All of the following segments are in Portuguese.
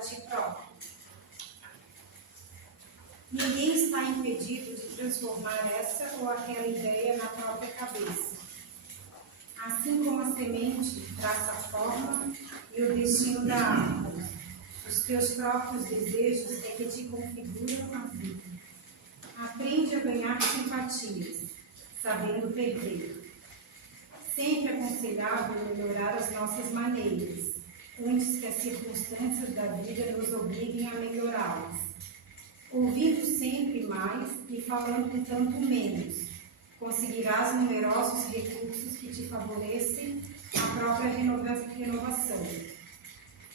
ti próprio. Ninguém está impedido de transformar essa ou aquela ideia na própria cabeça. Assim como a semente traça a forma e o destino da árvore, os teus próprios desejos é que te configuram a vida. Aprende a ganhar simpatias, sabendo perder. Sempre é aconselhável melhorar as nossas maneiras, antes que as circunstâncias da vida nos obriguem a melhorá-las. Ouvindo sempre mais e falando um tanto menos, conseguirás numerosos recursos que te favorecem a própria renovação.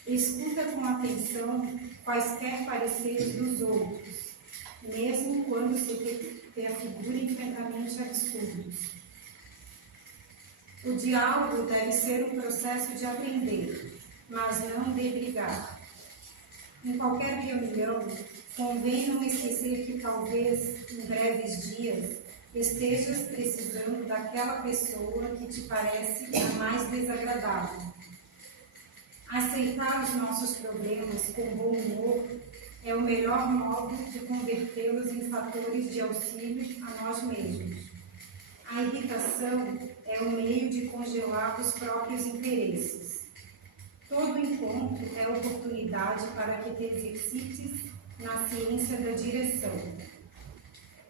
Escuta com atenção quaisquer pareceres dos outros, mesmo quando se te afigurem francamente absurdos. O diálogo deve ser um processo de aprender, mas não de brigar. Em qualquer reunião, convém não esquecer que talvez, em breves dias, estejas precisando daquela pessoa que te parece a mais desagradável. Aceitar os nossos problemas com bom humor é o melhor modo de convertê-los em fatores de auxílio a nós mesmos. A irritação é o meio de congelar os próprios interesses. Todo encontro é oportunidade para que te exercites na ciência da direção.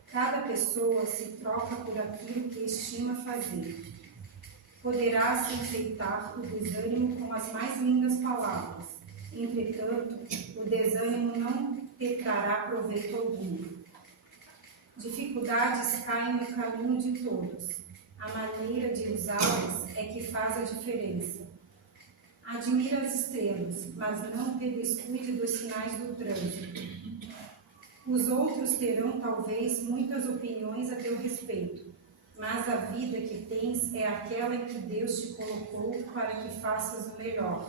Cada pessoa se troca por aquilo que estima fazer. Poderás enfeitar o desânimo com as mais lindas palavras. Entretanto, o desânimo não te trará proveito algum. Dificuldades caem no caminho de todos. A maneira de usá-las é que faz a diferença. Admira as estrelas, mas não te descuide dos sinais do trânsito. Os outros terão, talvez, muitas opiniões a teu respeito, mas a vida que tens é aquela em que Deus te colocou para que faças o melhor.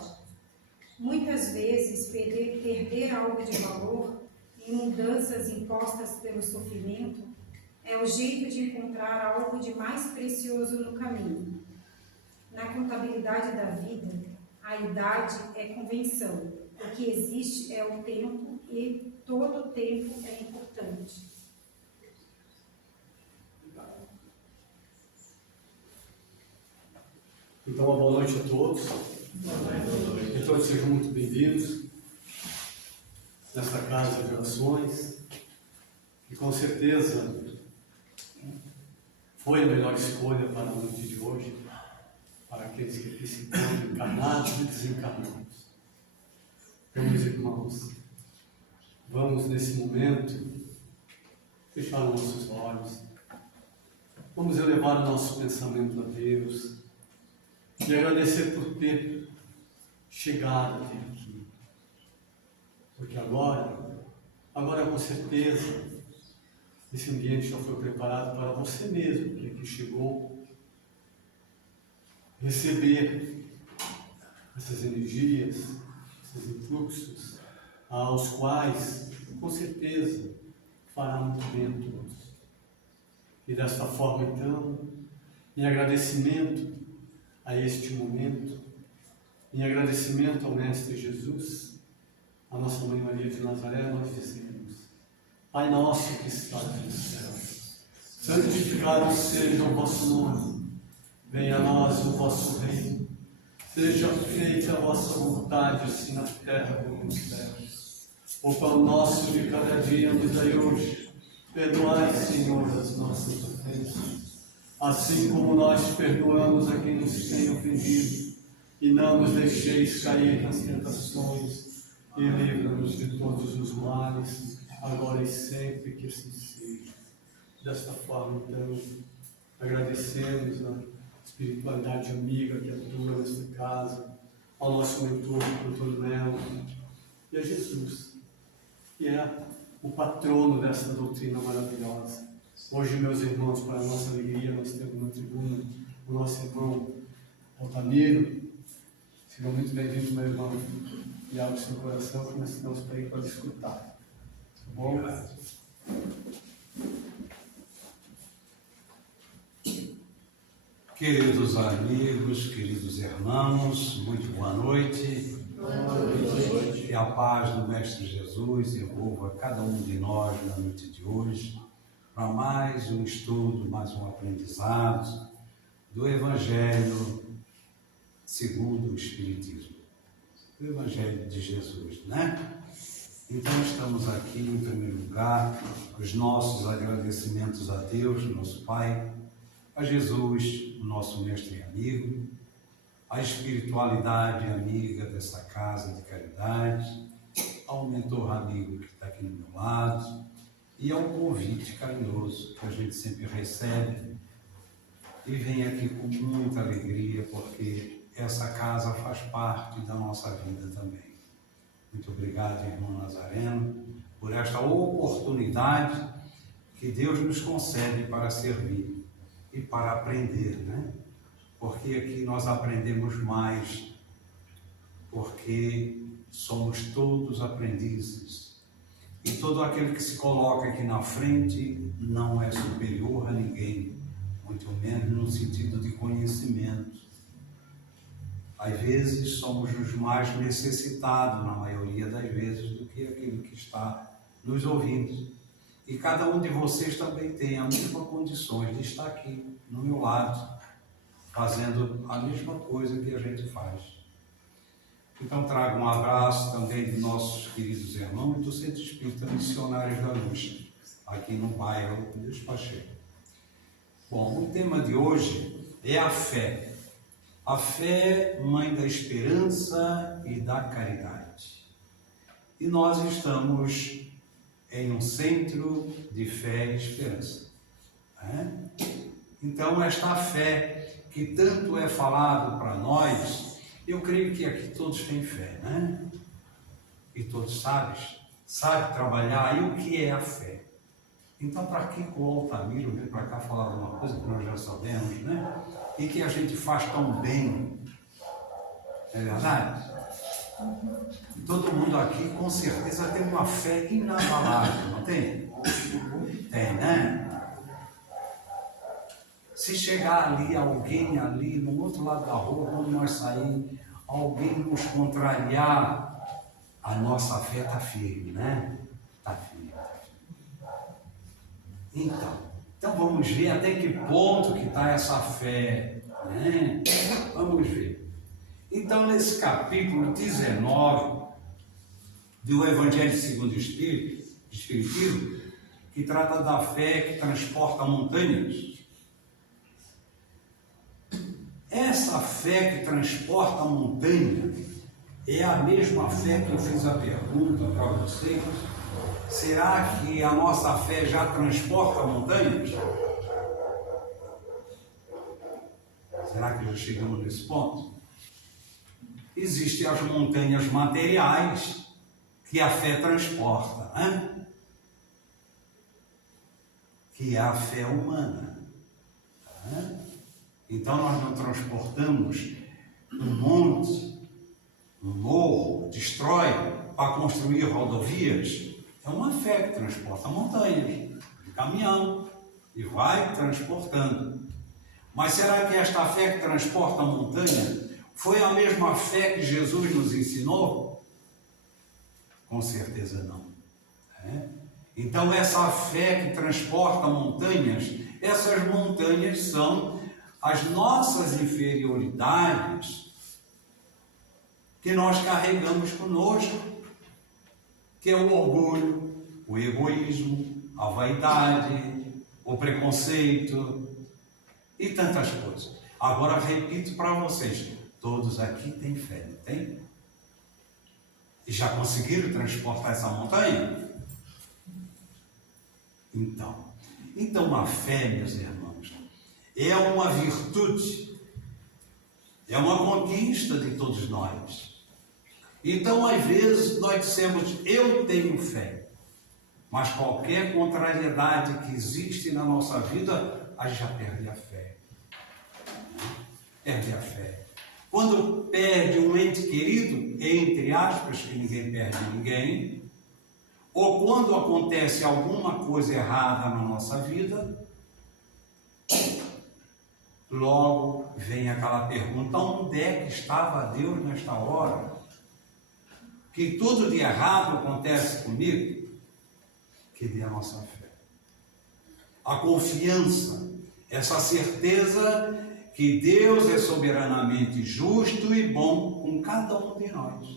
Muitas vezes, perder algo de valor e mudanças impostas pelo sofrimento é o jeito de encontrar algo de mais precioso no caminho. Na contabilidade da vida, a idade é convenção. O que existe é o tempo e todo o tempo é importante. Então, uma boa noite a todos. Que todos sejam muito bem-vindos nesta casa de orações. E com certeza foi a melhor escolha para a noite de hoje, para aqueles que aqui se encontram encarnados e desencarnados. Então, meus irmãos, vamos nesse momento fechar nossos olhos, vamos elevar o nosso pensamento a Deus e agradecer por ter chegado até aqui. Porque agora com certeza, esse ambiente já foi preparado para você mesmo, que aqui chegou, receber essas energias, esses influxos, aos quais, com certeza, fará muito bem a todos. E desta forma, então, em agradecimento a este momento, em agradecimento ao Mestre Jesus, a nossa Mãe Maria de Nazaré, nós dizemos: Pai nosso que estás no céu, santificado seja o vosso nome, venha a nós o vosso reino, seja feita a vossa vontade, assim na terra como nos céus. O pão nosso de cada dia nos dai hoje, perdoai, Senhor, as nossas ofensas, assim como nós perdoamos a quem nos tem ofendido, e não nos deixeis cair nas tentações, e livra-nos de todos os males, agora e sempre, que assim seja. Desta forma, então, agradecemos a espiritualidade amiga que atua nesta casa, ao nosso mentor, Dr. Melo, e a Jesus, que é o patrono dessa doutrina maravilhosa. Hoje, meus irmãos, para a nossa alegria, nós temos na tribuna o nosso irmão Altamiro. Sejam muito bem-vindos, meu irmão, e abra o seu coração, que nós estamos para ir para escutar. Tá bom? Queridos amigos, queridos irmãos, muito boa noite. Que a paz do Mestre Jesus envolva cada um de nós na noite de hoje, para mais um estudo, mais um aprendizado do Evangelho segundo o Espiritismo, do Evangelho de Jesus, né? Então estamos aqui, em primeiro lugar, os nossos agradecimentos a Deus, nosso Pai, a Jesus, o nosso mestre e amigo, a espiritualidade amiga dessa casa de caridade, ao mentor amigo que está aqui do meu lado e ao convite carinhoso que a gente sempre recebe e vem aqui com muita alegria, porque essa casa faz parte da nossa vida também. Muito obrigado, irmão Nazareno, por esta oportunidade que Deus nos concede para servir e para aprender, né? Porque aqui nós aprendemos mais, porque somos todos aprendizes. E todo aquele que se coloca aqui na frente não é superior a ninguém, muito menos no sentido de conhecimento. Às vezes somos os mais necessitados, na maioria das vezes, do que aquele que está nos ouvindo. E cada um de vocês também tem as mesmas condições de estar aqui, no meu lado, fazendo a mesma coisa que a gente faz. Então trago um abraço também de nossos queridos irmãos do Centro Espírita Missionários da Luz, aqui no bairro do Despacheiro. Bom, o tema de hoje é a fé. A fé, mãe da esperança e da caridade. E nós estamos em um centro de fé e esperança, né? Então, esta fé que tanto é falado para nós, eu creio que aqui todos têm fé, né? E todos sabem trabalhar. E o que é a fé? Então, para que o Altamiro vem para cá falar alguma coisa que nós já sabemos, né? E que a gente faz tão bem, é verdade? Todo mundo aqui, com certeza, tem uma fé inabalável, não tem? Tem, né? Se chegar ali, alguém ali, no outro lado da rua, quando nós sair, alguém nos contrariar, a nossa fé está firme, né? Está firme. Então vamos ver até que ponto que está essa fé, né? Vamos ver. Então, nesse capítulo 19 do Evangelho segundo o Espiritismo, que trata da fé que transporta montanhas, essa fé que transporta montanha é a mesma fé que eu fiz a pergunta para vocês. Será que a nossa fé já transporta montanhas? Será que já chegamos nesse ponto? Existem as montanhas materiais que a fé transporta, né? Que é a fé humana, né? Então nós não transportamos um monte, um morro, destrói para construir rodovias. É uma fé que transporta montanhas, de caminhão, e vai transportando. Mas será que esta fé que transporta a montanha foi a mesma fé que Jesus nos ensinou? Com certeza não. Então essa fé que transporta montanhas, essas montanhas são as nossas inferioridades que nós carregamos conosco, que é o orgulho, o egoísmo, a vaidade, o preconceito e tantas coisas. Agora repito para vocês, todos aqui têm fé, não tem? E já conseguiram transportar essa montanha? Então a fé, meus irmãos, é uma virtude, é uma conquista de todos nós. Então, às vezes, nós dissemos, eu tenho fé, mas qualquer contrariedade que existe na nossa vida, a gente já perde a fé. Perde a fé. Quando perde um ente querido, entre aspas, que ninguém perde ninguém, ou quando acontece alguma coisa errada na nossa vida, logo vem aquela pergunta, onde é que estava Deus nesta hora? que tudo de errado acontece comigo? Que é a nossa fé. A confiança, essa certeza que Deus é soberanamente justo e bom com cada um de nós.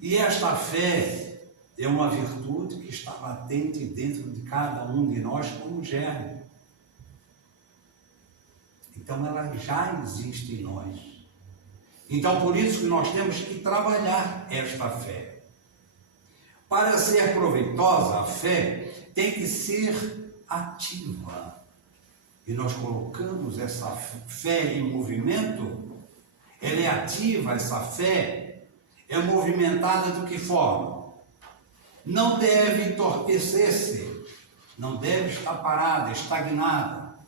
E esta fé é uma virtude que está latente dentro de cada um de nós como germe. Então ela já existe em nós. Então por isso que nós temos que trabalhar esta fé. Para ser proveitosa, a fé tem que ser ativa. E nós colocamos essa fé em movimento. Ela é ativa, essa fé é movimentada de que forma? Não deve entorpecer-se, não deve estar parada, estagnada.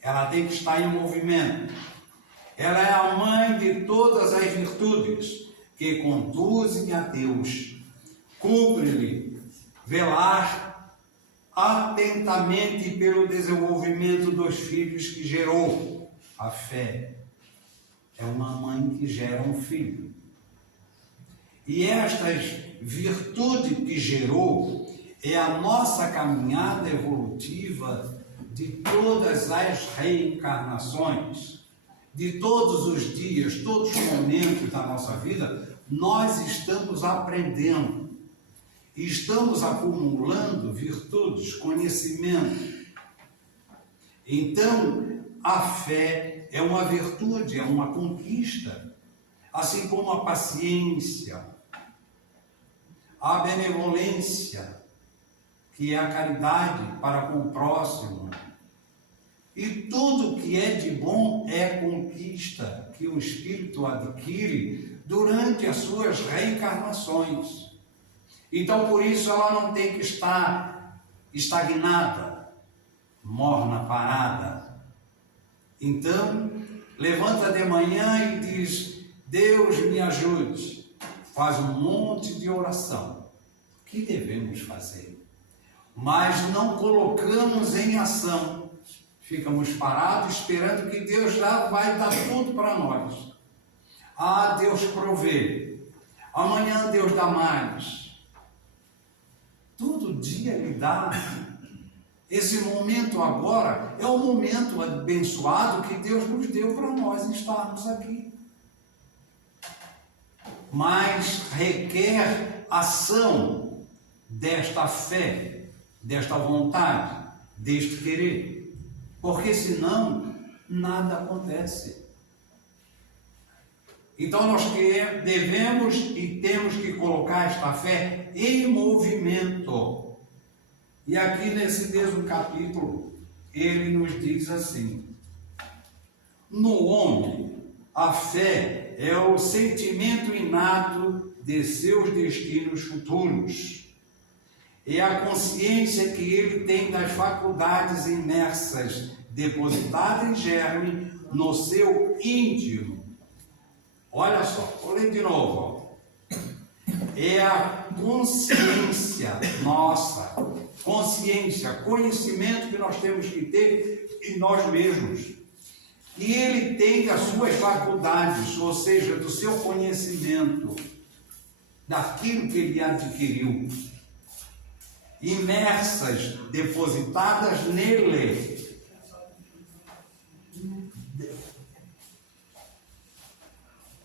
Ela tem que estar em movimento. Ela é a mãe de todas as virtudes que conduzem a Deus. Cumpre-lhe velar atentamente pelo desenvolvimento dos filhos que gerou. A fé é uma mãe que gera um filho. E estas virtudes que gerou é a nossa caminhada evolutiva de todas as reencarnações, de todos os dias, todos os momentos da nossa vida, nós estamos aprendendo, estamos acumulando virtudes, conhecimento. Então, a fé é uma virtude, é uma conquista, assim como a paciência, a benevolência, que é a caridade para com o próximo. E tudo que é de bom é conquista que o espírito adquire durante as suas reencarnações. Então, por isso, ela não tem que estar estagnada, morna, parada. Então, levanta de manhã e diz: Deus me ajude. Faz um monte de oração. O que devemos fazer? Mas não colocamos em ação. Ficamos parados esperando que Deus já vai dar tudo para nós. Ah, Deus provê. Amanhã Deus dá mais. Todo dia Ele dá. Esse momento agora é o momento abençoado que Deus nos deu para nós estarmos aqui. Mas requer ação desta fé, desta vontade, deste querer, porque senão nada acontece. Então nós devemos e temos que colocar esta fé em movimento. E aqui nesse mesmo capítulo, ele nos diz assim: no homem, a fé é o sentimento inato de seus destinos futuros. É a consciência que ele tem das faculdades imersas, depositadas em germe no seu íntimo. Olha só, vou ler de novo. É a consciência nossa, consciência, conhecimento que nós temos que ter em nós mesmos. E ele tem das suas faculdades, ou seja, do seu conhecimento, daquilo que ele adquiriu, imersas, depositadas nele.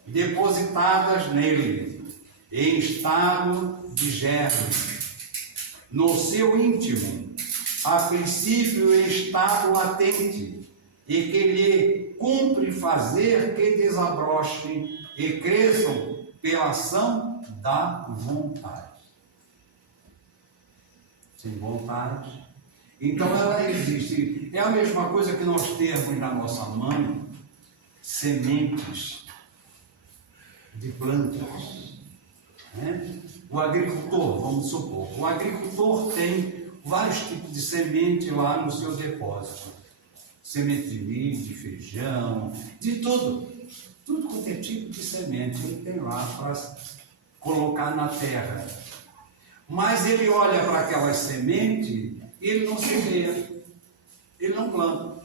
Depositadas nele, em estado de germe, no seu íntimo, a princípio em estado latente, e que lhe cumpre fazer que desabrochem e cresçam pela ação da vontade. Sem vontade. Então ela existe. É a mesma coisa que nós temos na nossa mão sementes de plantas. Né? O agricultor, vamos supor, o agricultor tem vários tipos de semente lá no seu depósito. Semente de milho, de feijão, de tudo. Tudo quanto é tipo de semente ele tem lá para colocar na terra. Mas ele olha para aquelas sementes e ele não semeia, ele não planta.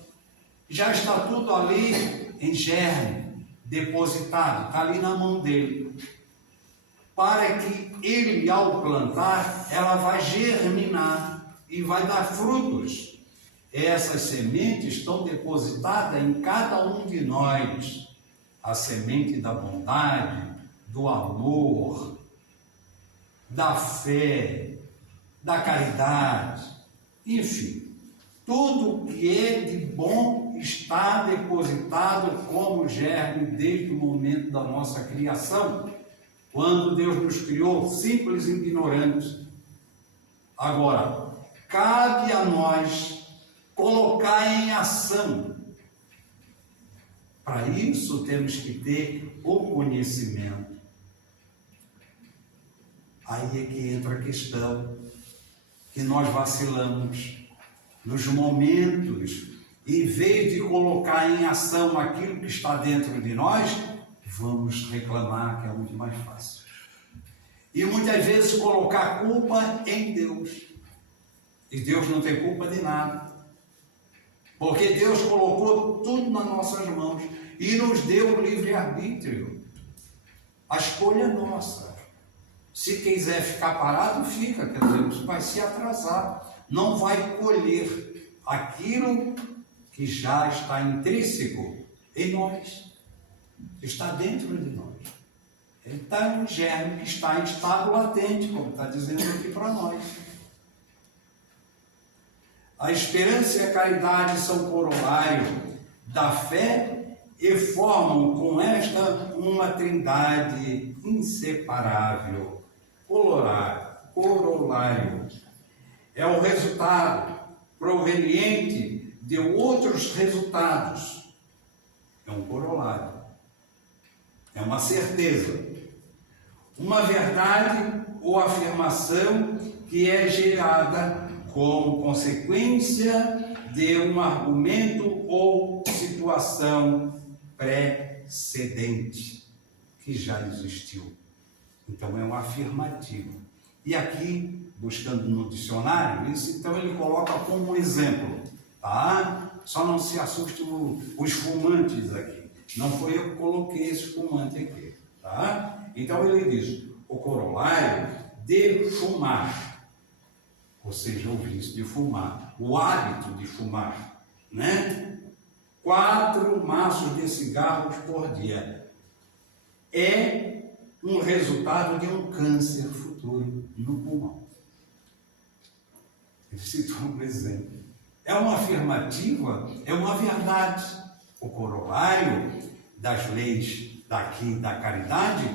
Já está tudo ali em germe, depositado, está ali na mão dele. para que ele, ao plantar, ela vai germinar e vai dar frutos. Essas sementes estão depositadas em cada um de nós. A semente da bondade, do amor, da fé, da caridade, enfim, tudo que é de bom está depositado como germe desde o momento da nossa criação, quando Deus nos criou simples e ignorantes. Agora, cabe a nós colocar em ação. Para isso temos que ter o conhecimento. Aí é que entra a questão que nós vacilamos nos momentos, em vez de colocar em ação aquilo que está dentro de nós, vamos reclamar que é muito mais fácil. E muitas vezes colocar culpa em Deus. E Deus não tem culpa de nada. Porque Deus colocou tudo nas nossas mãos e nos deu o livre-arbítrio. A escolha é nossa. Se quiser ficar parado, fica, quer dizer, vai se atrasar. Não vai colher aquilo que já está intrínseco em nós. Está dentro de nós. Ele está no germe que está em estado latente, como está dizendo aqui para nós. A esperança e a caridade são corolário da fé e formam com esta uma trindade inseparável. Corolário é o resultado proveniente de outros resultados. É um corolário. É uma certeza. Uma verdade ou afirmação que é gerada como consequência de um argumento ou situação precedente que já existiu. Então é um afirmativo. E aqui, buscando no dicionário, isso então ele coloca como um exemplo, tá? Só não se assuste os fumantes aqui. Não foi eu que coloquei esse fumante aqui, tá? Então ele diz, o corolário de fumar. Ou seja, o vício de fumar, o hábito de fumar, né? 4 maços de cigarros por dia é um resultado de um câncer futuro no pulmão. Ele citou um exemplo. É uma afirmativa, é uma verdade. O corolário das leis daqui da caridade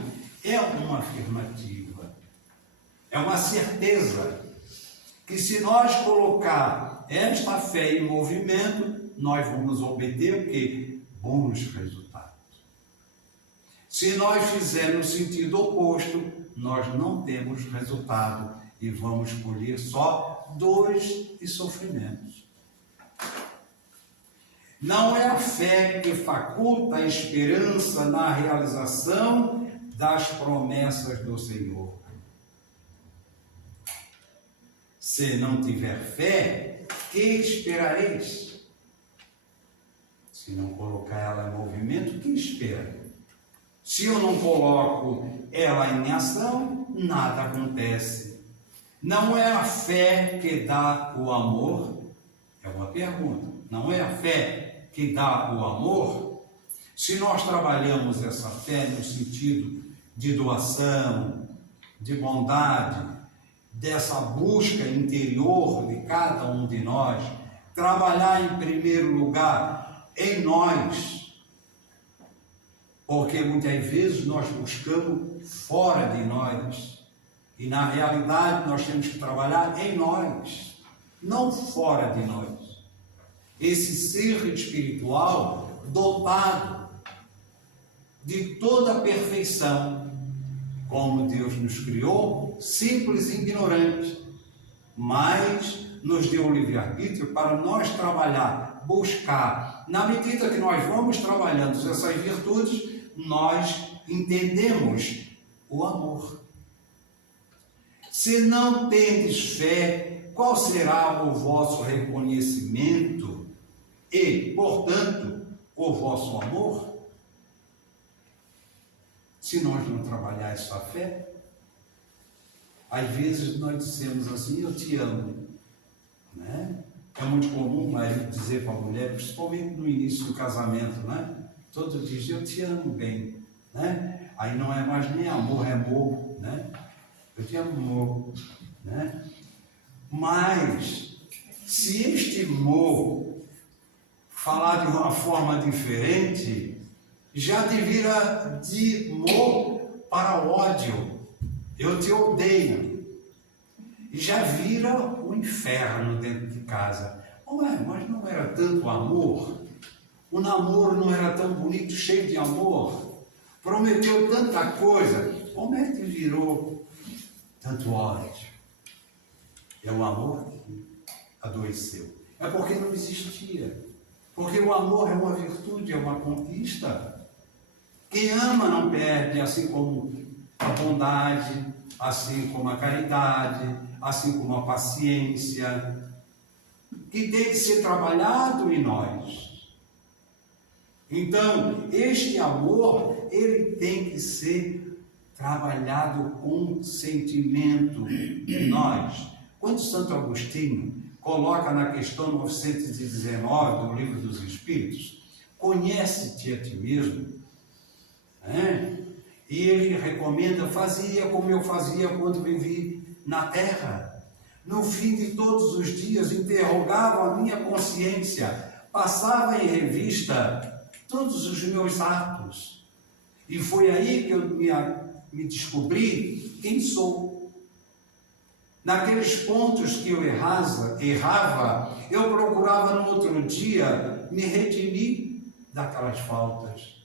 é uma afirmativa, é uma certeza. Que se nós colocar esta fé em movimento, nós vamos obter o quê? Bons resultados. Se nós fizermos no sentido oposto, nós não temos resultado e vamos colher só dores e sofrimentos. Não é a fé que faculta a esperança na realização das promessas do Senhor. Se não tiver fé, que esperareis? Se não colocar ela em movimento, que espera? Se eu não coloco ela em ação, nada acontece. Não é a fé que dá o amor? É uma pergunta. Não é a fé que dá o amor? Se nós trabalhamos essa fé no sentido de doação, de bondade, dessa busca interior de cada um de nós, trabalhar em primeiro lugar em nós, porque muitas vezes nós buscamos fora de nós, e na realidade nós temos que trabalhar em nós, não fora de nós. Esse ser espiritual dotado de toda a perfeição, como Deus nos criou, simples e ignorante, mas nos deu o livre-arbítrio para nós trabalhar, buscar. Na medida que nós vamos trabalhando essas virtudes, nós entendemos o amor. Se não tendes fé, qual será o vosso reconhecimento e, portanto, o vosso amor? Se nós não trabalhar essa fé, Às vezes nós dizemos assim, eu te amo, né? É muito comum o marido dizer para a mulher, principalmente no início do casamento, né? Todo dia, eu te amo bem, né? Aí não é mais nem amor, é amor, né? Eu te amo, né? Mas, se este amor falar de uma forma diferente, já te vira de amor para ódio. Eu te odeio. E já vira um inferno dentro de casa. Ué, mas não era tanto amor? O namoro não era tão bonito, cheio de amor? Prometeu tanta coisa. Como é que virou tanto ódio? É o amor que adoeceu. É porque não existia. Porque o amor é uma virtude, é uma conquista. Quem ama não perde, assim como a bondade, assim como a caridade, assim como a paciência, que tem que ser trabalhado em nós. Então, este amor, ele tem que ser trabalhado com sentimento em nós. Quando Santo Agostinho coloca na questão 919 do Livro dos Espíritos, conhece-te a ti mesmo, né? E ele recomenda, fazia como eu fazia quando vivi na terra. No fim de todos os dias, interrogava a minha consciência, passava em revista todos os meus atos. E foi aí que eu me descobri quem sou. Naqueles pontos que eu errava, eu procurava no outro dia me redimir daquelas faltas.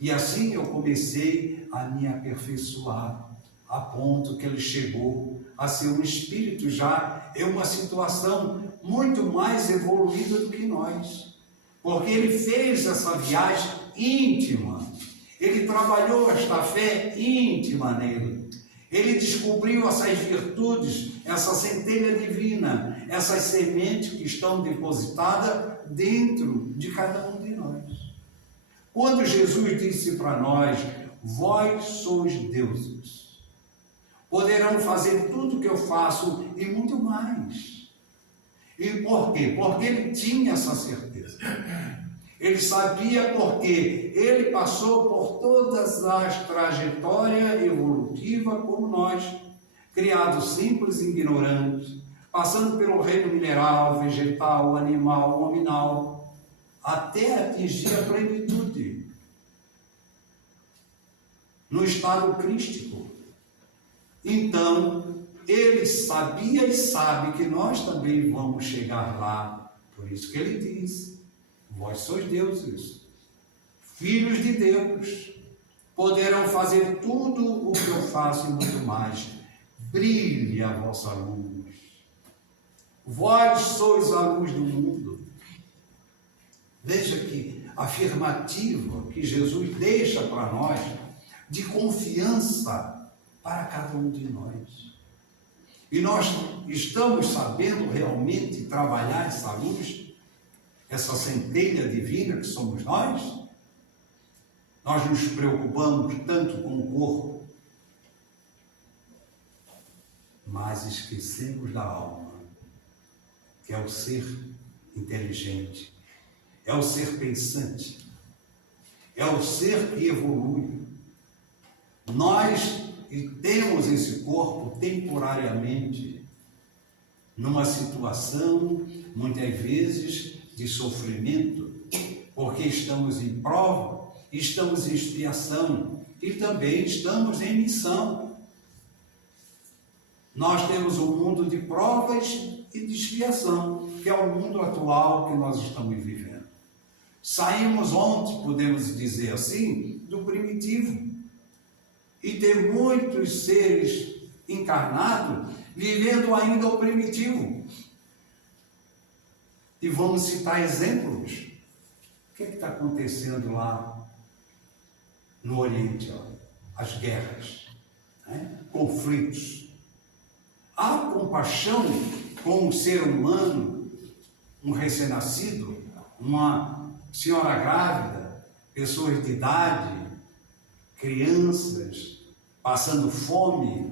E assim eu comecei a me aperfeiçoar, a ponto que ele chegou a ser um espírito já em uma situação muito mais evoluída do que nós. Porque ele fez essa viagem íntima, ele trabalhou esta fé íntima nele. Ele descobriu essas virtudes, essa centelha divina, essas sementes que estão depositadas dentro de cada um de nós. Quando Jesus disse para nós, vós sois deuses, poderão fazer tudo o que eu faço e muito mais. E por quê? Porque ele tinha essa certeza. Ele sabia porque ele passou por todas as trajetórias evolutivas como nós, criados simples e ignorantes, passando pelo reino mineral, vegetal, animal, nominal, até atingir a plenitude no estado crístico. Então, ele sabia e sabe que nós também vamos chegar lá. Por isso que ele diz, vós sois deuses, filhos de Deus, poderão fazer tudo o que eu faço e muito mais. Brilhe a vossa luz. Vós sois a luz do mundo. Veja que afirmativa que Jesus deixa para nós, de confiança para cada um de nós. E nós estamos sabendo realmente trabalhar essa luz, essa centelha divina que somos nós? Nós nos preocupamos tanto com o corpo, mas esquecemos da alma, que é o ser inteligente, é o ser pensante, é o ser que evolui. Nós temos esse corpo temporariamente, numa situação, muitas vezes, de sofrimento, porque estamos em prova, estamos em expiação e também estamos em missão. Nós temos um mundo de provas e de expiação, que é o mundo atual que nós estamos vivendo. Saímos ontem, podemos dizer assim, do primitivo. E tem muitos seres encarnados vivendo ainda o primitivo. E vamos citar exemplos. O que está acontecendo lá no Oriente? As guerras, né? Conflitos. Há compaixão com o ser humano, um recém-nascido, uma senhora grávida, pessoas de idade, crianças passando fome,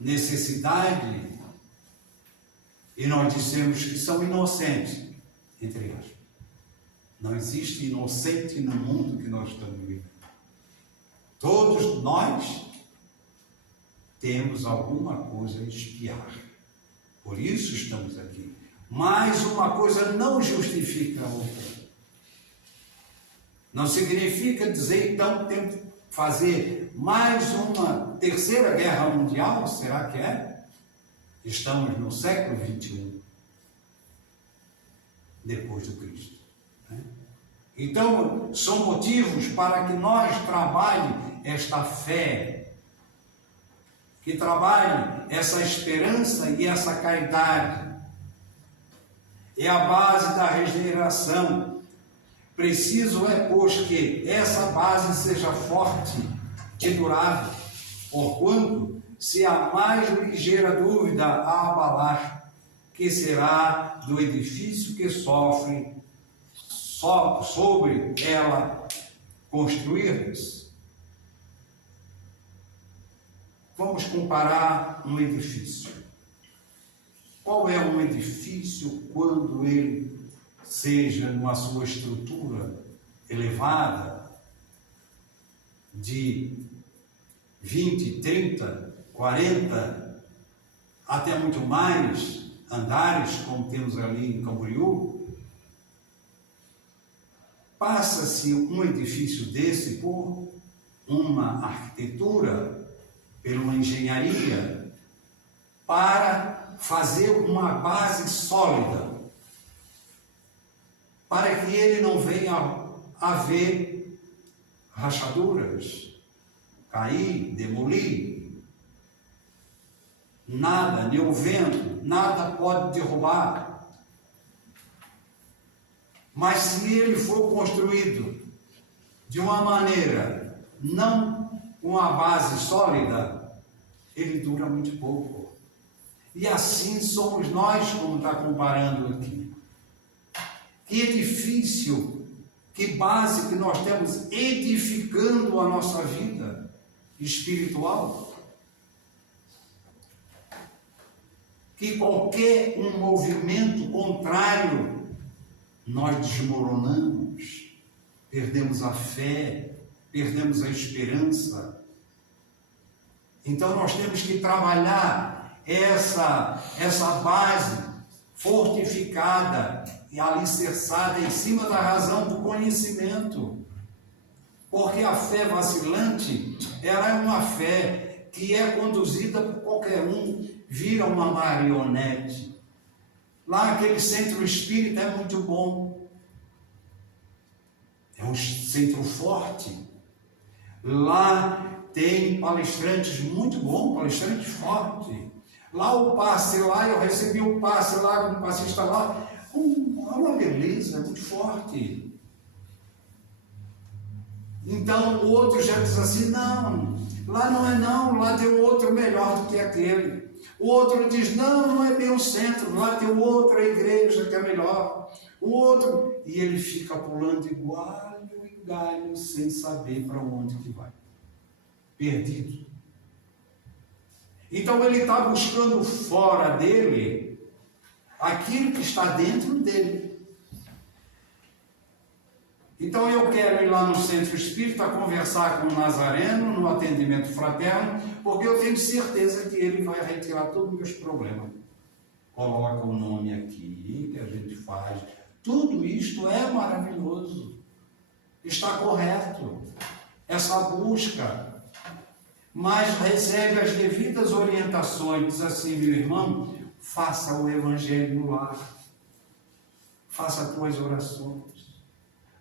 necessidade, e nós dissemos que são inocentes, entre aspas. Não existe inocente no mundo que nós estamos vivendo. Todos nós temos alguma coisa a expiar. Por isso estamos aqui. Mas uma coisa não justifica a outra. Não significa dizer, então, temos que fazer mais uma terceira guerra mundial? Será que é? Estamos no século XXI, depois do Cristo. Então, são motivos para que nós trabalhe esta fé, que trabalhe essa esperança e essa caridade. É a base da regeneração. Preciso é, pois, que essa base seja forte e durável, porquanto, se a mais ligeira dúvida a abalar, que será do edifício que sofre sobre ela construir-se. Vamos comparar um edifício. Qual é um edifício quando ele seja numa sua estrutura elevada de 20, 30, 40, até muito mais andares, como temos ali em Camboriú? Passa-se um edifício desse por uma arquitetura, por uma engenharia, para fazer uma base sólida, para que ele não venha a haver rachaduras, cair, demolir. Nada, nem o vento, nada pode derrubar. Mas se ele for construído de uma maneira não com a base sólida, ele dura muito pouco. E assim somos nós, como está comparando aqui. Que edifício, que base que nós temos edificando a nossa vida espiritual. Que qualquer um movimento contrário, nós desmoronamos, perdemos a fé, perdemos a esperança. Então nós temos que trabalhar essa base fortificada e alicerçada em cima da razão do conhecimento. Porque a fé vacilante, ela é uma fé que é conduzida por qualquer um, vira uma marionete. Lá aquele centro espírita é muito bom. É um centro forte. Lá tem palestrantes muito bons, palestrantes fortes. Lá o passe lá, eu recebi um passe lá, um passista lá, uma beleza, é muito forte. Então o outro já diz assim, não, lá não é não, lá tem outro melhor do que aquele. O outro diz, não é bem o centro, lá tem outra igreja que é melhor. O outro, e ele fica pulando de galho em galho, sem saber para onde que vai. Perdido. Então ele está buscando fora dele aquilo que está dentro dele. Então eu quero ir lá no centro espírita conversar com o Nazareno, no atendimento fraterno, porque eu tenho certeza que ele vai retirar todos os meus problemas. Coloca o nome aqui, que a gente faz. Tudo isto é maravilhoso. Está correto. Essa busca. Mas recebe as devidas orientações. Diz assim, meu irmão, faça o evangelho no lar. Faça as tuas orações.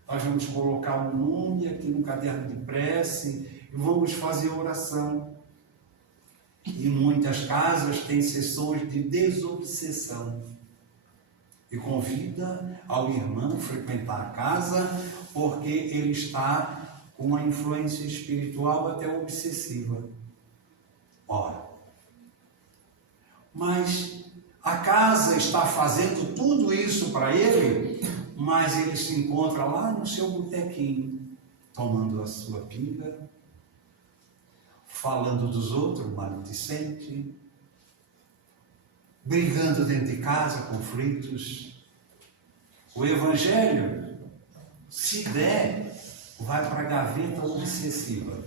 Nós vamos colocar um nome aqui no caderno de prece e vamos fazer oração. Em muitas casas tem sessões de desobsessão. E convida ao irmão a frequentar a casa, porque ele está com uma influência espiritual até obsessiva. Ora, mas a casa está fazendo tudo isso para ele, mas ele se encontra lá no seu botequinho, tomando a sua pinga, falando dos outros, maledicente, brigando dentro de casa, conflitos. O Evangelho, se der, vai para a gaveta obsessiva,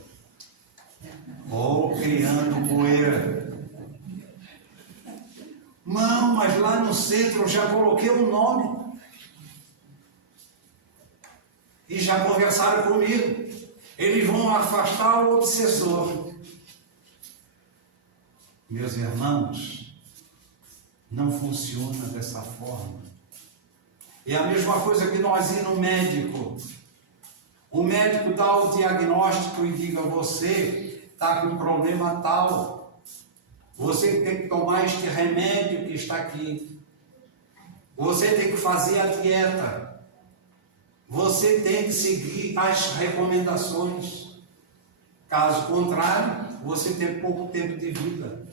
ou criando poeira. Não, mas lá no centro eu já coloquei um nome. E já conversaram comigo. Eles vão afastar o obsessor. Meus irmãos, não funciona dessa forma. É a mesma coisa que nós ir no médico. O médico dá o diagnóstico e diga: você está com um problema tal. Você tem que tomar este remédio que está aqui. Você tem que fazer a dieta. Você tem que seguir as recomendações. Caso contrário, você tem pouco tempo de vida.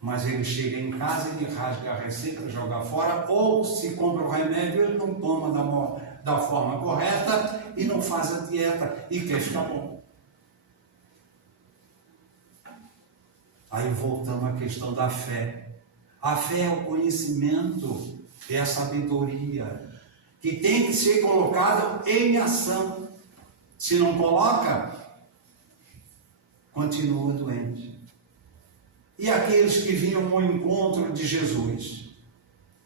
Mas ele chega em casa, ele rasga a receita, joga fora, ou se compra o remédio, ele não toma da forma correta e não faz a dieta e quer ficar bom. Aí voltamos à questão da fé. A fé é o conhecimento, é a sabedoria, que tem que ser colocado em ação. Se não coloca, continua doente. E aqueles que vinham ao encontro de Jesus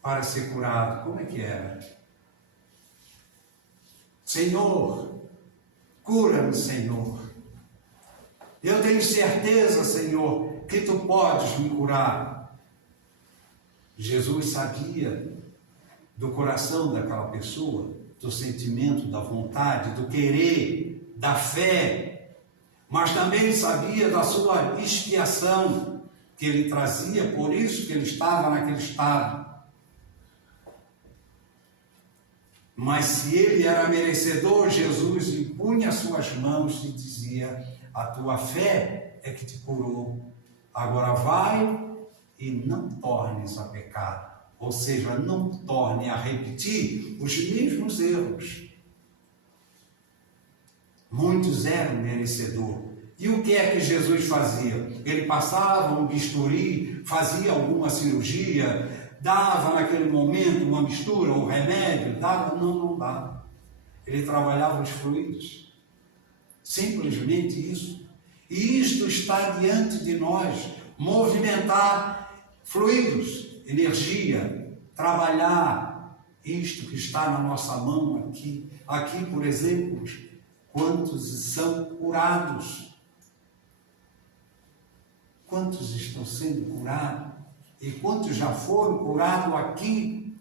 para ser curado, como é que era? Senhor, cura-me, Senhor. Eu tenho certeza, Senhor, que Tu podes me curar. Jesus sabia do coração daquela pessoa, do sentimento, da vontade, do querer, da fé, mas também sabia da sua expiação que ele trazia, por isso que ele estava naquele estado. Mas se ele era merecedor, Jesus impunha as suas mãos e dizia: a tua fé é que te curou. Agora vai e não tornes a pecar. Ou seja, não torne a repetir os mesmos erros. Muitos eram merecedores. E o que é que Jesus fazia? Ele passava um bisturi, fazia alguma cirurgia, dava naquele momento uma mistura, um remédio, dava? Não dava. Ele trabalhava os fluidos. Simplesmente isso. E isto está diante de nós. Movimentar fluidos, energia, trabalhar isto que está na nossa mão aqui. Aqui, por exemplo, quantos são curados? Quantos estão sendo curados? E quantos já foram curados aqui?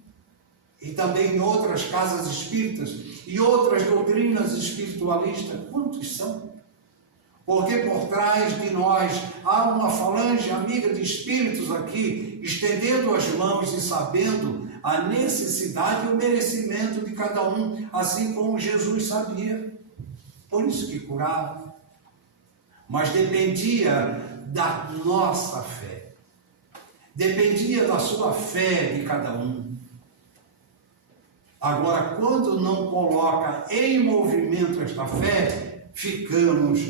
E também em outras casas espíritas e outras doutrinas espiritualistas. Quantos são? Porque por trás de nós há uma falange amiga de espíritos aqui, estendendo as mãos e sabendo a necessidade e o merecimento de cada um, assim como Jesus sabia. Por isso que curava. Mas dependia da nossa fé. Dependia da sua fé de cada um. Agora, quando não coloca em movimento esta fé, ficamos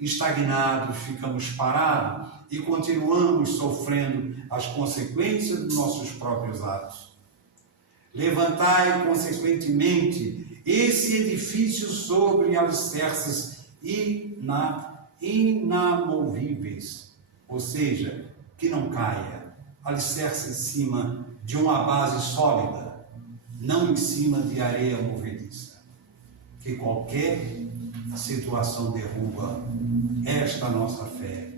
estagnados, ficamos parados e continuamos sofrendo as consequências dos nossos próprios atos. Levantai, consequentemente, esse edifício sobre alicerces inamovíveis, ou seja, que não caia, alicerce em cima de uma base sólida, não em cima de areia movediça, que qualquer situação derruba esta nossa fé.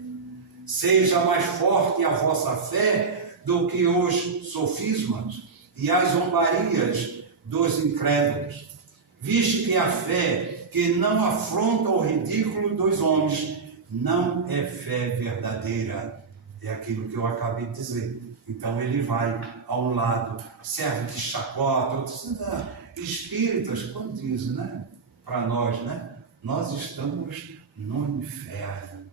Seja mais forte a vossa fé do que os sofismas e as zombarias dos incrédulos, visto que a fé que não afronta o ridículo dos homens não é fé verdadeira. É aquilo que eu acabei de dizer. Então ele vai ao lado, serve de chacota, espíritas, como dizem, né? Para nós, né? Nós estamos no inferno.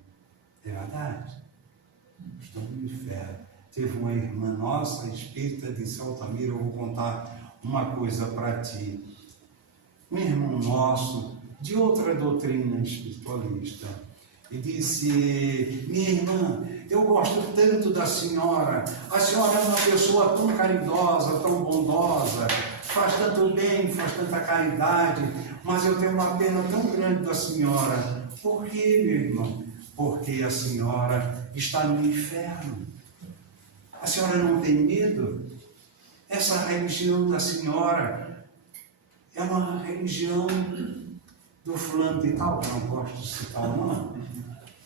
É verdade? Estamos no inferno. Teve uma irmã nossa, espírita, disse: Altamira, eu vou contar uma coisa para ti. Um irmão nosso, de outra doutrina espiritualista, e disse: minha irmã, eu gosto tanto da senhora, a senhora é uma pessoa tão caridosa, tão bondosa, faz tanto bem, faz tanta caridade, mas eu tenho uma pena tão grande da senhora. Por quê, meu irmão? Porque a senhora está no inferno. A senhora não tem medo? Essa religião da senhora é uma religião do fulano de tal, que eu não gosto de citar o nome,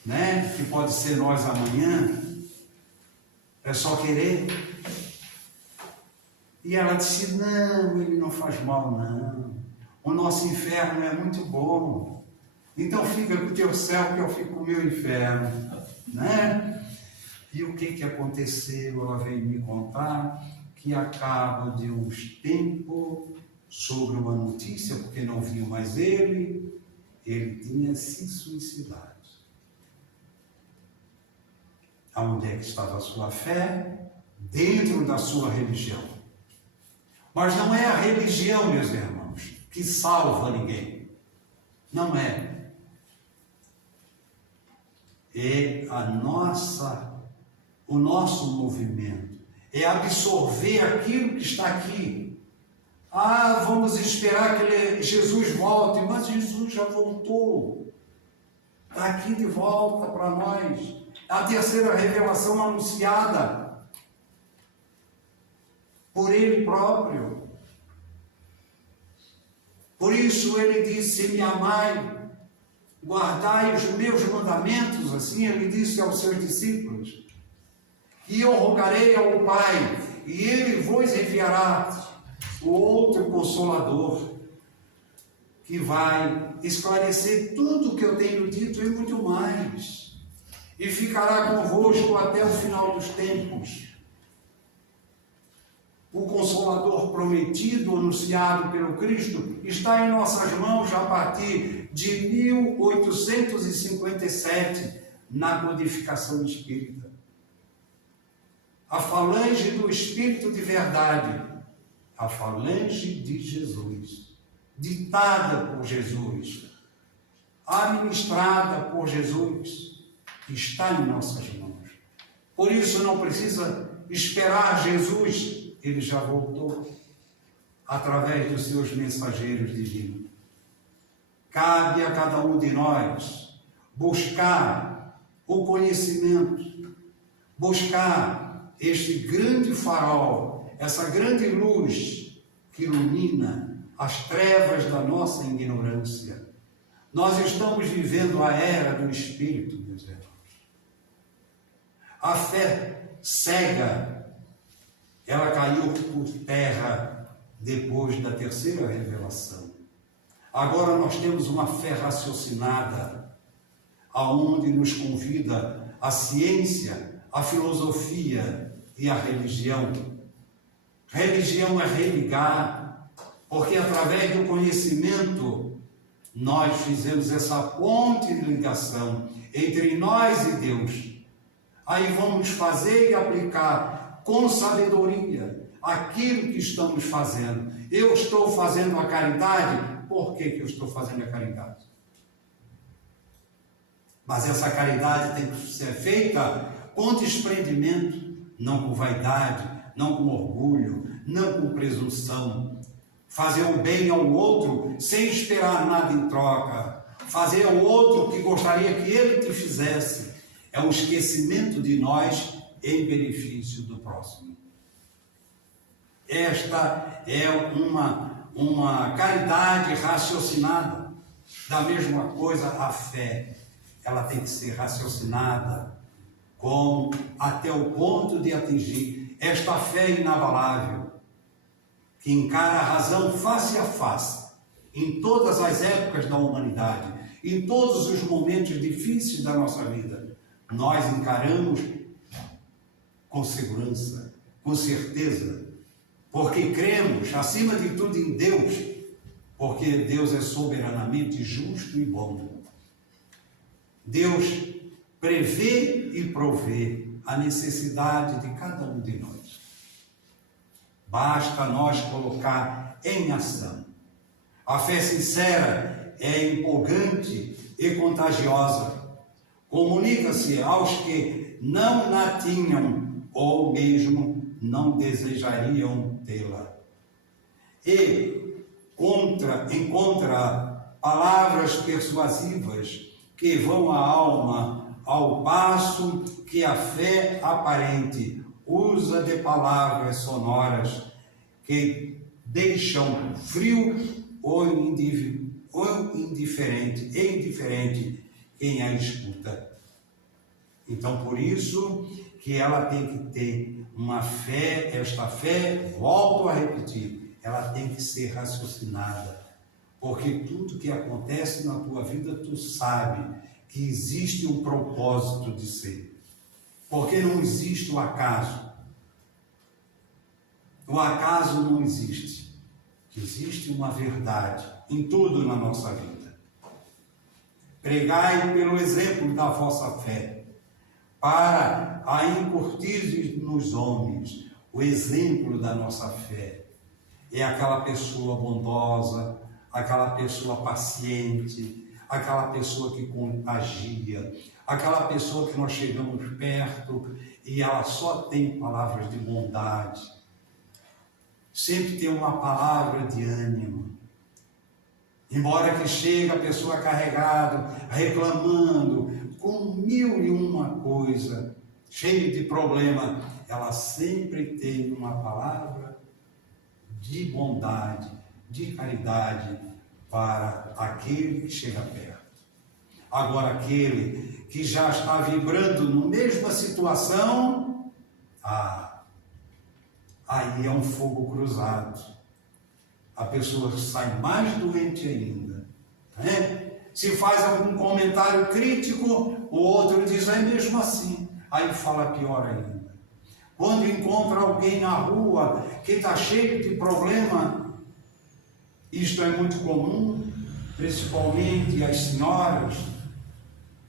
né? Que pode ser nós amanhã, é só querer. E ela disse: não, ele não faz mal, não. O nosso inferno é muito bom. Então fica com o teu céu que eu fico com o meu inferno, né? E o que aconteceu? Ela veio me contar que a cabo de uns tempos, sobre uma notícia, porque não viu mais ele tinha se suicidado. Aonde é que estava a sua fé? Dentro da sua religião. Mas não é a religião, meus irmãos, que salva ninguém. Não é. É o nosso movimento. É absorver aquilo que está aqui. Ah, vamos esperar que Jesus volte, mas Jesus já voltou. Está aqui de volta para nós. A terceira revelação anunciada por Ele próprio. Por isso Ele disse: se me amai, guardai os meus mandamentos. Assim Ele disse aos seus discípulos. E eu rogarei ao Pai, e Ele vos enviará o outro Consolador, que vai esclarecer tudo o que eu tenho dito e muito mais, e ficará convosco até o final dos tempos. O Consolador prometido, anunciado pelo Cristo, está em nossas mãos a partir de 1857, na codificação espírita. A falange do Espírito de verdade, a falange de Jesus, ditada por Jesus, administrada por Jesus, está em nossas mãos. Por isso não precisa esperar Jesus, Ele já voltou, através dos seus mensageiros divinos. Cabe a cada um de nós buscar o conhecimento, buscar este grande farol, essa grande luz que ilumina as trevas da nossa ignorância. Nós estamos vivendo a era do Espírito, meus irmãos. A fé cega, ela caiu por terra depois da terceira revelação. Agora nós temos uma fé raciocinada, aonde nos convida a ciência, a filosofia e a religião. Religião é religar, porque através do conhecimento nós fizemos essa ponte de ligação entre nós e Deus. Aí vamos fazer e aplicar com sabedoria aquilo que estamos fazendo. Eu estou fazendo a caridade, por que eu estou fazendo a caridade? Mas essa caridade tem que ser feita com desprendimento, não com vaidade, não com orgulho, não com presunção. Fazer o bem ao outro sem esperar nada em troca. Fazer ao outro o que gostaria que ele te fizesse. É um esquecimento de nós em benefício do próximo. Esta é uma caridade raciocinada. Da mesma coisa, a fé. Ela tem que ser raciocinada até o ponto de atingir esta fé inabalável, que encara a razão face a face, em todas as épocas da humanidade, em todos os momentos difíceis da nossa vida. Nós encaramos com segurança, com certeza, porque cremos, acima de tudo, em Deus, porque Deus é soberanamente justo e bom. Deus prevê e provê a necessidade de cada um de nós. Basta nós colocar em ação. A fé sincera é empolgante e contagiosa, Comunica-se aos que não na tinham ou mesmo não desejariam tê-la. E encontra palavras persuasivas que vão à alma, ao passo que a fé aparente usa de palavras sonoras que deixam frio ou indiferente quem a escuta. Então, por isso que ela tem que ter uma fé, esta fé, volto a repetir, ela tem que ser raciocinada, porque tudo que acontece na tua vida, tu sabe que existe um propósito de ser, porque não existe o acaso. O acaso não existe. Existe uma verdade em tudo na nossa vida. Pregai pelo exemplo da vossa fé, para a incutir nos homens o exemplo da nossa fé. É aquela pessoa bondosa, aquela pessoa paciente, aquela pessoa que contagia, aquela pessoa que nós chegamos perto e ela só tem palavras de bondade. Sempre tem uma palavra de ânimo. Embora que chegue a pessoa carregada, reclamando, com 1001 coisa, cheio de problema, ela sempre tem uma palavra de bondade, de caridade para aquele que chega perto. Agora, aquele que já está vibrando na mesma situação, aí é um fogo cruzado. A pessoa sai mais doente ainda, né? Se faz algum comentário crítico, o outro diz, é mesmo assim. Aí fala pior ainda. Quando encontra alguém na rua que está cheio de problema, isto é muito comum, principalmente as senhoras,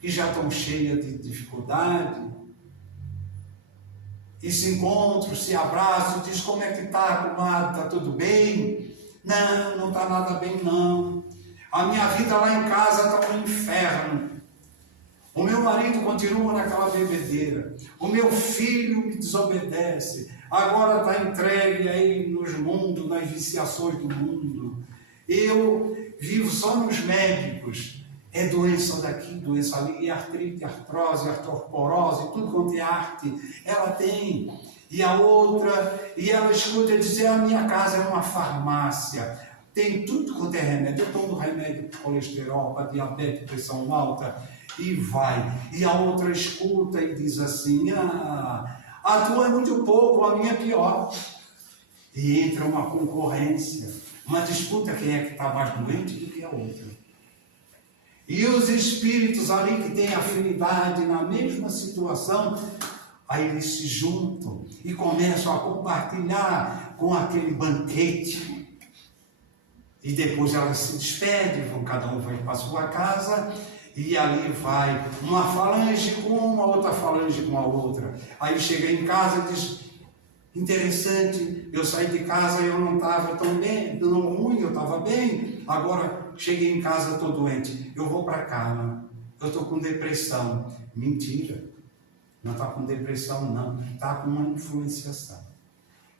que já estão cheias de dificuldade, e se encontram, se abraçam, diz, como é que está, comadre, está tudo bem? Não, não está nada bem não. A minha vida lá em casa está um inferno. O meu marido continua naquela bebedeira. O meu filho me desobedece. Agora está entregue aí nos mundos, nas viciações do mundo. Eu vivo só nos médicos. É doença daqui, doença ali, e artrite, artrose, artroporose, tudo quanto é arte, ela tem. E a outra, e ela escuta dizer, a minha casa é uma farmácia, tem tudo quanto é remédio. Eu tomo remédio para colesterol, para diabetes, pressão alta, e vai. E a outra escuta e diz assim, a tua é muito pouco, a minha é pior. E entra uma concorrência, uma disputa, quem é que está mais doente do que a outra. E os espíritos ali que têm afinidade na mesma situação, aí eles se juntam e começam a compartilhar com aquele banquete. E depois elas se despedem, cada um vai para a sua casa, e ali vai uma falange com uma, outra falange com a outra. Aí chega em casa e diz, interessante, eu saí de casa e eu não estava tão bem, não ruim, eu estava bem, agora cheguei em casa, estou doente, eu vou para a cama, eu estou com depressão. Mentira, não está com depressão não, está com uma influenciação.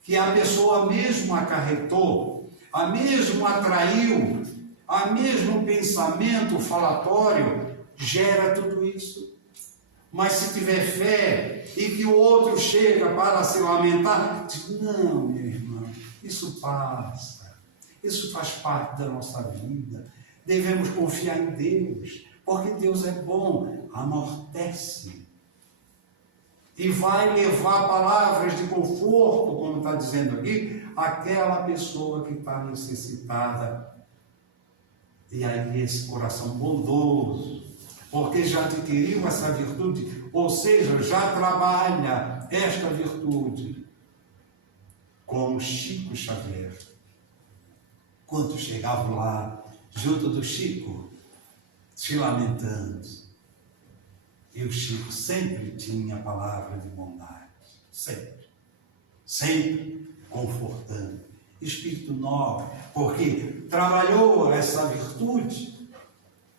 Que a pessoa mesmo acarretou, a mesmo atraiu, a mesmo pensamento falatório, gera tudo isso. Mas se tiver fé e que o outro chega para se lamentar, diz, não, meu irmão, isso passa, isso faz parte da nossa vida, devemos confiar em Deus, porque Deus é bom, amortece, e vai levar palavras de conforto, como está dizendo aqui, àquela pessoa que está necessitada. E aí esse coração bondoso, porque já adquiriu essa virtude, ou seja, já trabalha esta virtude, como Chico Xavier. Quando chegavam lá, junto do Chico, se lamentando, e o Chico sempre tinha a palavra de bondade, sempre confortando, espírito nobre, porque trabalhou essa virtude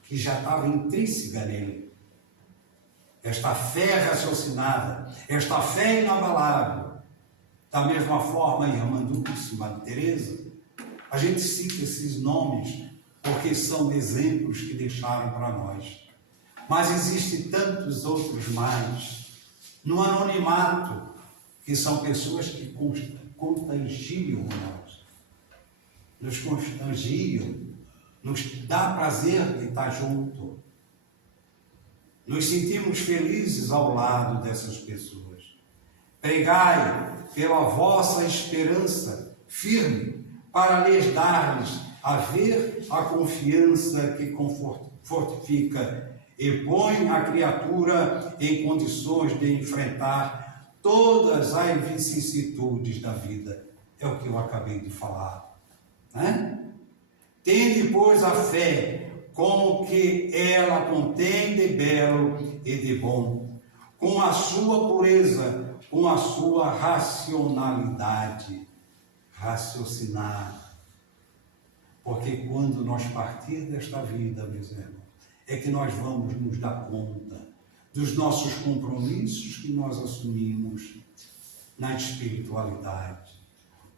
que já estava intrínseca nele. esta fé raciocinada, esta fé inabalável. Da mesma forma, Irmã Dulce, Madre Teresa, a gente cita esses nomes porque são exemplos que deixaram para nós. Mas existem tantos outros mais, no anonimato, que são pessoas que contagiam nós, nos contagiam, nos dá prazer de estar junto. Nos sentimos felizes ao lado dessas pessoas. Pregai pela vossa esperança firme, para lhes dar-lhes a ver a confiança que fortifica e põe a criatura em condições de enfrentar todas as vicissitudes da vida. É o que eu acabei de falar. Né? Tende, pois, a fé como que ela contém de belo e de bom, com a sua pureza, com a sua racionalidade. Raciocinar. Porque quando nós partir desta vida, meus irmãos, é que nós vamos nos dar conta dos nossos compromissos que nós assumimos na espiritualidade.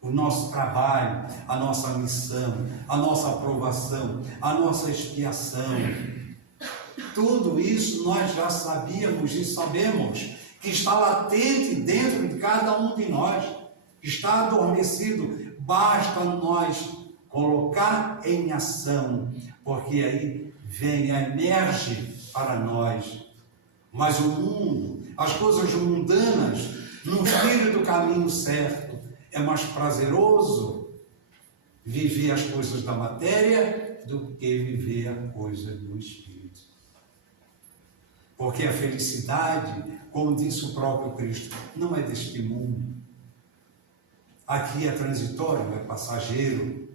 O nosso trabalho, a nossa missão, a nossa aprovação, a nossa expiação. Tudo isso nós já sabíamos e sabemos que está latente dentro de cada um de nós, está adormecido. Basta nós colocar em ação, porque aí vem, emerge para nós. Mas o mundo, as coisas mundanas, nos tiram do caminho certo. É mais prazeroso viver as coisas da matéria do que viver a coisa do Espírito. Porque a felicidade, como disse o próprio Cristo, não é deste mundo. Aqui é transitório, é passageiro.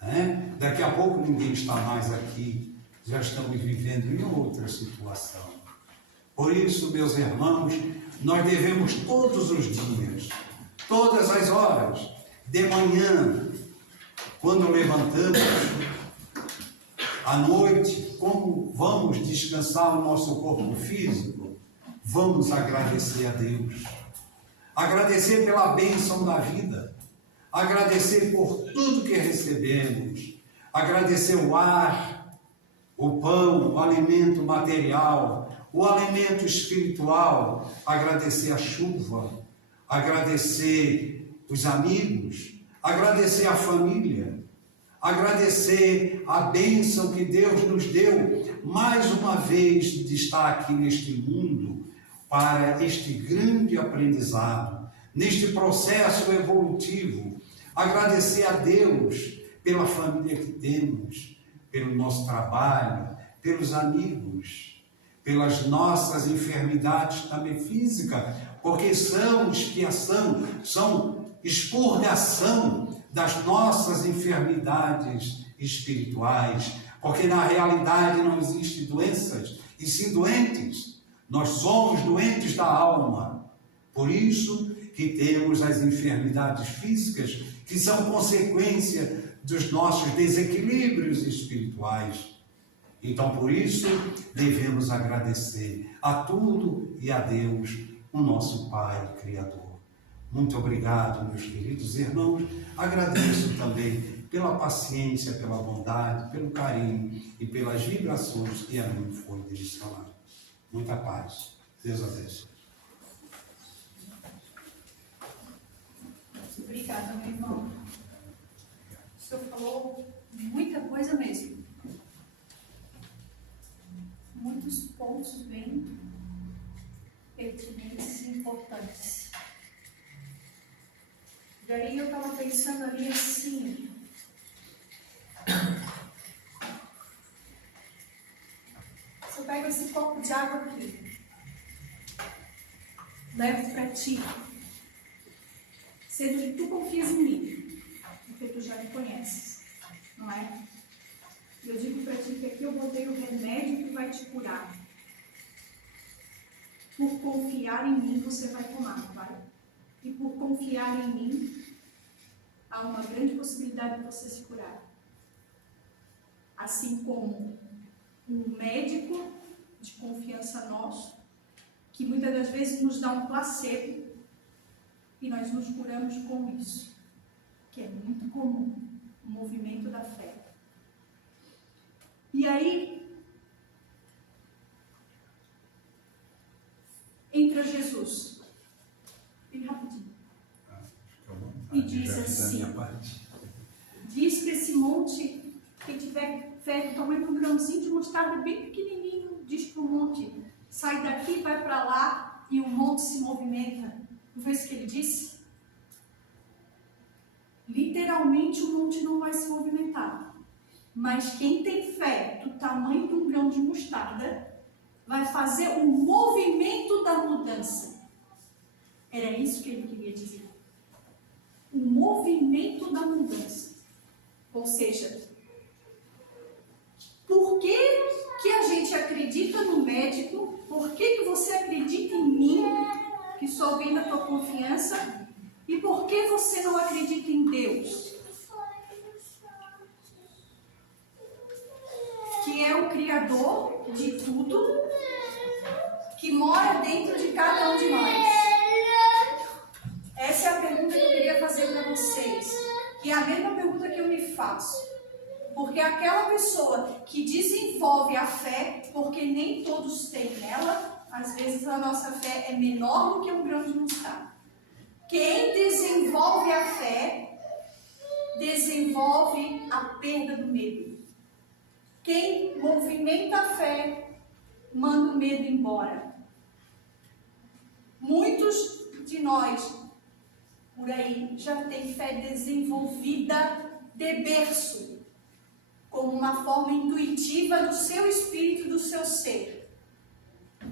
Né? Daqui a pouco ninguém está mais aqui. Já estamos vivendo em outra situação. Por isso, meus irmãos, nós devemos todos os dias, todas as horas, de manhã, quando levantamos, à noite, como vamos descansar o nosso corpo físico, vamos agradecer a Deus. Agradecer pela bênção da vida, agradecer por tudo que recebemos, agradecer o ar, o pão, o alimento material, o alimento espiritual, agradecer a chuva, agradecer os amigos, agradecer a família, agradecer a bênção que Deus nos deu, mais uma vez, de estar aqui neste mundo, para este grande aprendizado, neste processo evolutivo. Agradecer a Deus pela família que temos, pelo nosso trabalho, pelos amigos, pelas nossas enfermidades também físicas, porque são expiação, são expurgação das nossas enfermidades espirituais, porque na realidade não existe doenças, e sim doentes. Nós somos doentes da alma. Por isso que temos as enfermidades físicas, que são consequência dos nossos desequilíbrios espirituais. Então, por isso, devemos agradecer a tudo e a Deus, o nosso Pai Criador. Muito obrigado, meus queridos irmãos. Agradeço também pela paciência, pela bondade, pelo carinho e pelas vibrações que a mim foi direcionado. Muita paz. Deus abençoe. Obrigada, meu irmão. O senhor falou muita coisa mesmo. Muitos pontos bem pertinentes e importantes. Daí eu estava pensando ali assim, se eu pego esse copo de água aqui, levo para ti, sendo que tu confias em mim, porque tu já me conheces, não é? Eu digo para ti que aqui eu botei o remédio que vai te curar. Por confiar em mim, você vai tomar, não vai? E por confiar em mim, há uma grande possibilidade de você se curar. Assim como um médico de confiança nosso que muitas das vezes nos dá um placebo e nós nos curamos com isso, que é muito comum, o movimento da fé. E aí, entra Jesus, bem rapidinho, e diz assim, diz para esse monte, quem tiver fé do tamanho de um grãozinho de mostarda bem pequenininho, diz para o monte, sai daqui, vai para lá, e o monte se movimenta. Não foi isso que ele disse? Literalmente o monte não vai se movimentar. Mas quem tem fé do tamanho de um grão de mostarda vai fazer o movimento da mudança. Era isso que ele queria dizer. O movimento da mudança. Ou seja, por que a gente acredita no médico? Por que você acredita em mim, que sou alguém da tua confiança? E por que você não acredita em Deus? Que é o Criador de tudo, que mora dentro de cada um de nós. Essa é a pergunta que eu queria fazer para vocês. Que é a mesma pergunta que eu me faço. Porque aquela pessoa que desenvolve a fé, porque nem todos têm ela, às vezes a nossa fé é menor do que um grão de mostarda. Quem desenvolve a fé, desenvolve a perda do medo. Quem movimenta a fé, manda o medo embora. Muitos de nós, por aí, já têm fé desenvolvida de berço, como uma forma intuitiva do seu espírito, do seu ser.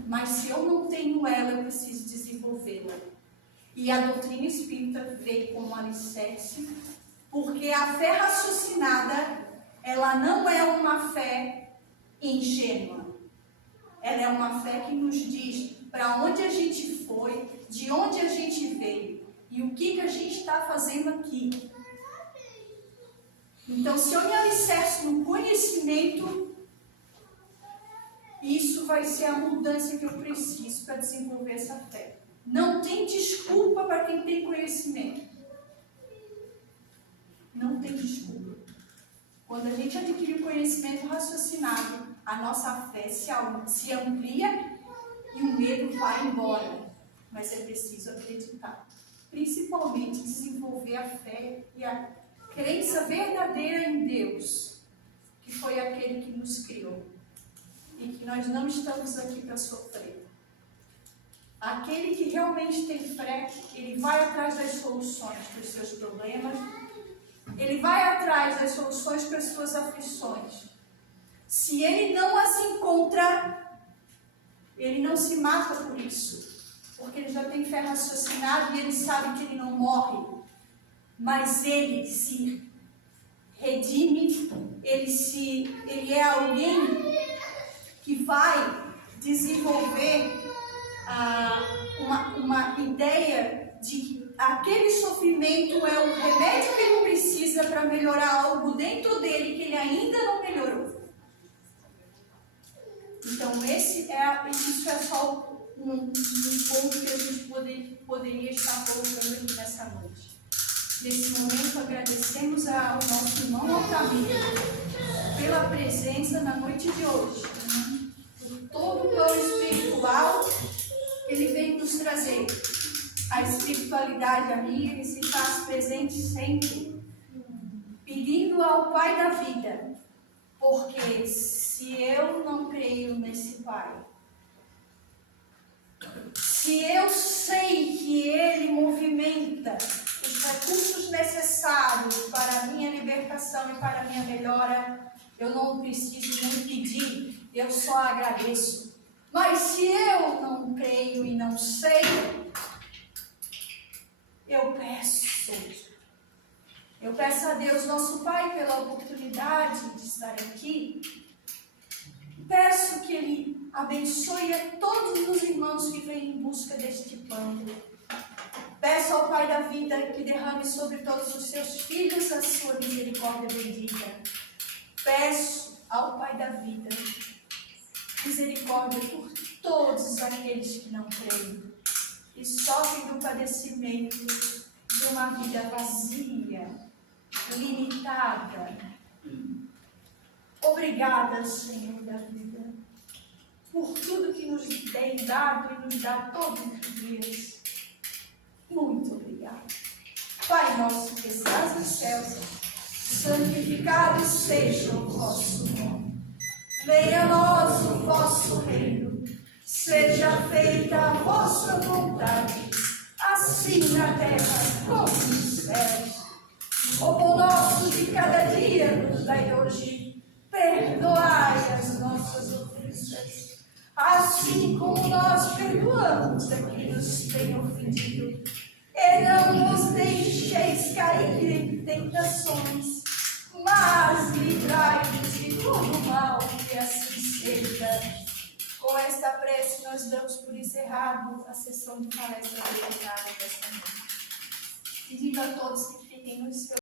Mas se eu não tenho ela, eu preciso desenvolvê-la. E a doutrina espírita veio como alicerce, porque a fé raciocinada, ela não é uma fé ingênua. Ela é uma fé que nos diz para onde a gente foi, de onde a gente veio e o que a gente está fazendo aqui. Então, se eu me alicerço no conhecimento, isso vai ser a mudança que eu preciso para desenvolver essa fé. Não tem desculpa para quem tem conhecimento. Não tem desculpa. Quando a gente adquire o conhecimento raciocinado, a nossa fé se amplia e o medo vai embora. Mas é preciso acreditar. Principalmente desenvolver a fé e a crença verdadeira em Deus, que foi aquele que nos criou. E que nós não estamos aqui para sofrer. Aquele que realmente tem fé, ele vai atrás das soluções para os seus problemas, ele vai atrás das soluções para as suas aflições. Se ele não as encontra, ele não se mata por isso, porque ele já tem fé raciocinada e ele sabe que ele não morre, mas ele se redime, ele é alguém que vai desenvolver uma ideia de que aquele sofrimento é o remédio que ele precisa para melhorar algo dentro dele que ele ainda não melhorou. Então, isso é só um ponto que a gente poderia estar colocando aqui nessa noite. Nesse momento, agradecemos ao nosso irmão Altamiro pela presença na noite de hoje, por todo o plano espiritual que ele vem nos trazer. A espiritualidade amiga que se faz presente sempre, pedindo ao Pai da vida, porque se eu não creio nesse Pai, se eu sei que Ele movimenta os recursos necessários para a minha libertação e para a minha melhora, eu não preciso nem pedir, eu só agradeço. Mas se eu não creio e não sei, eu peço a Deus, nosso Pai, pela oportunidade de estar aqui. Peço que Ele abençoe a todos os irmãos que vêm em busca deste pão. Peço ao Pai da vida que derrame sobre todos os seus filhos a sua misericórdia bendita. Peço ao Pai da vida misericórdia por todos aqueles que não creem e sofrem do padecimento de uma vida vazia, limitada. Obrigada, Senhor da vida, por tudo que nos tem dado e nos dá todos os dias. Muito obrigada. Pai nosso que estás nos céus, santificado seja o vosso nome. Venha a nós o vosso reino. Seja feita a vossa vontade, assim na terra como nos céus. O pão nosso de cada dia nos dai hoje. Perdoai as nossas ofensas, assim como nós perdoamos a quem nos tem ofendido. E não nos deixeis cair em tentações, mas livrai-nos de todo mal, que assim seja. Com esta prece, nós damos por encerrado a sessão de palestra doutrinária desta noite. Pedindo a todos que fiquem no seu